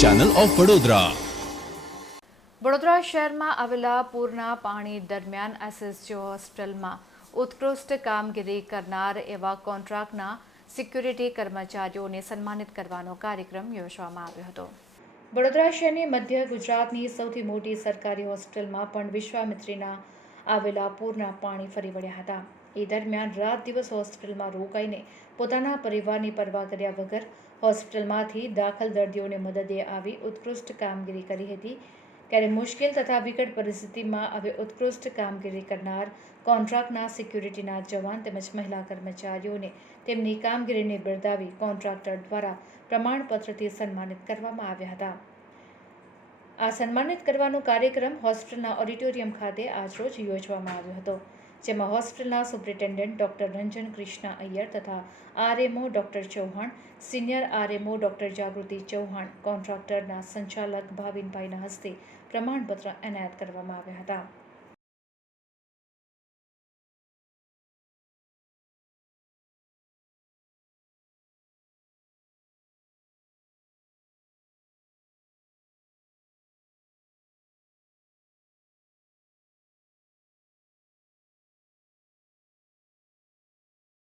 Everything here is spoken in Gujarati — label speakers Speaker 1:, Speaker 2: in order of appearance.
Speaker 1: ચેનલ ઓફ વડોદરા વડોદરા શહેરમાં આવેલા પૂરના પાણી દરમિયાન એસએસજી હોસ્પિટલમાં ઉત્કૃષ્ટ કામગીરી કરનાર એવા કોન્ટ્રાક્ટના સિક્યુરિટી કર્મચારીઓને સન્માનિત કરવાનો કાર્યક્રમ યોજવામાં આવ્યો હતો.
Speaker 2: વડોદરા શહેરની મધ્ય ગુજરાતની સૌથી મોટી સરકારી હોસ્પિટલમાં પણ વિશ્વામિત્રીના આવેલા પૂરના પાણી ફરી વળ્યા હતા. એ દરમિયાન રાત દિવસ હોસ્પિટલમાં રોકાઈને પોતાના પરિવારની પરવા કર્યા વગર હોસ્પિટલમાંથી દાખલ દર્દીઓને મદદે આવી ઉત્કૃષ્ટ કામગીરી કરી હતી. ત્યારે મુશ્કેલ તથા વિકટ પરિસ્થિતિમાં હવે ઉત્કૃષ્ટ કામગીરી કરનાર કોન્ટ્રાક્ટના સિક્યુરિટીના જવાન તેમજ મહિલા કર્મચારીઓને તેમની કામગીરીને બિરદાવી કોન્ટ્રાક્ટર દ્વારા પ્રમાણપત્રથી સન્માનિત કરવામાં આવ્યા હતા. આ સન્માનિત કરવાનો કાર્યક્રમ હોસ્પિટલના ઓડિટોરિયમ ખાતે આજરોજ યોજવામાં આવ્યો હતો, જેમાં હોસ્પિટલના સુપ્રિન્ટેન્ડન્ટ ડૉક્ટર રંજન કૃષ્ણા અય્યર તથા RMO doctor Chauhan, senior RMO doctor Jagruti Chauhan, કોન્ટ્રાક્ટરના સંચાલક ભાવિનભાઈના હસ્તે પ્રમાણપત્ર એનાયત કરવામાં આવ્યા હતા.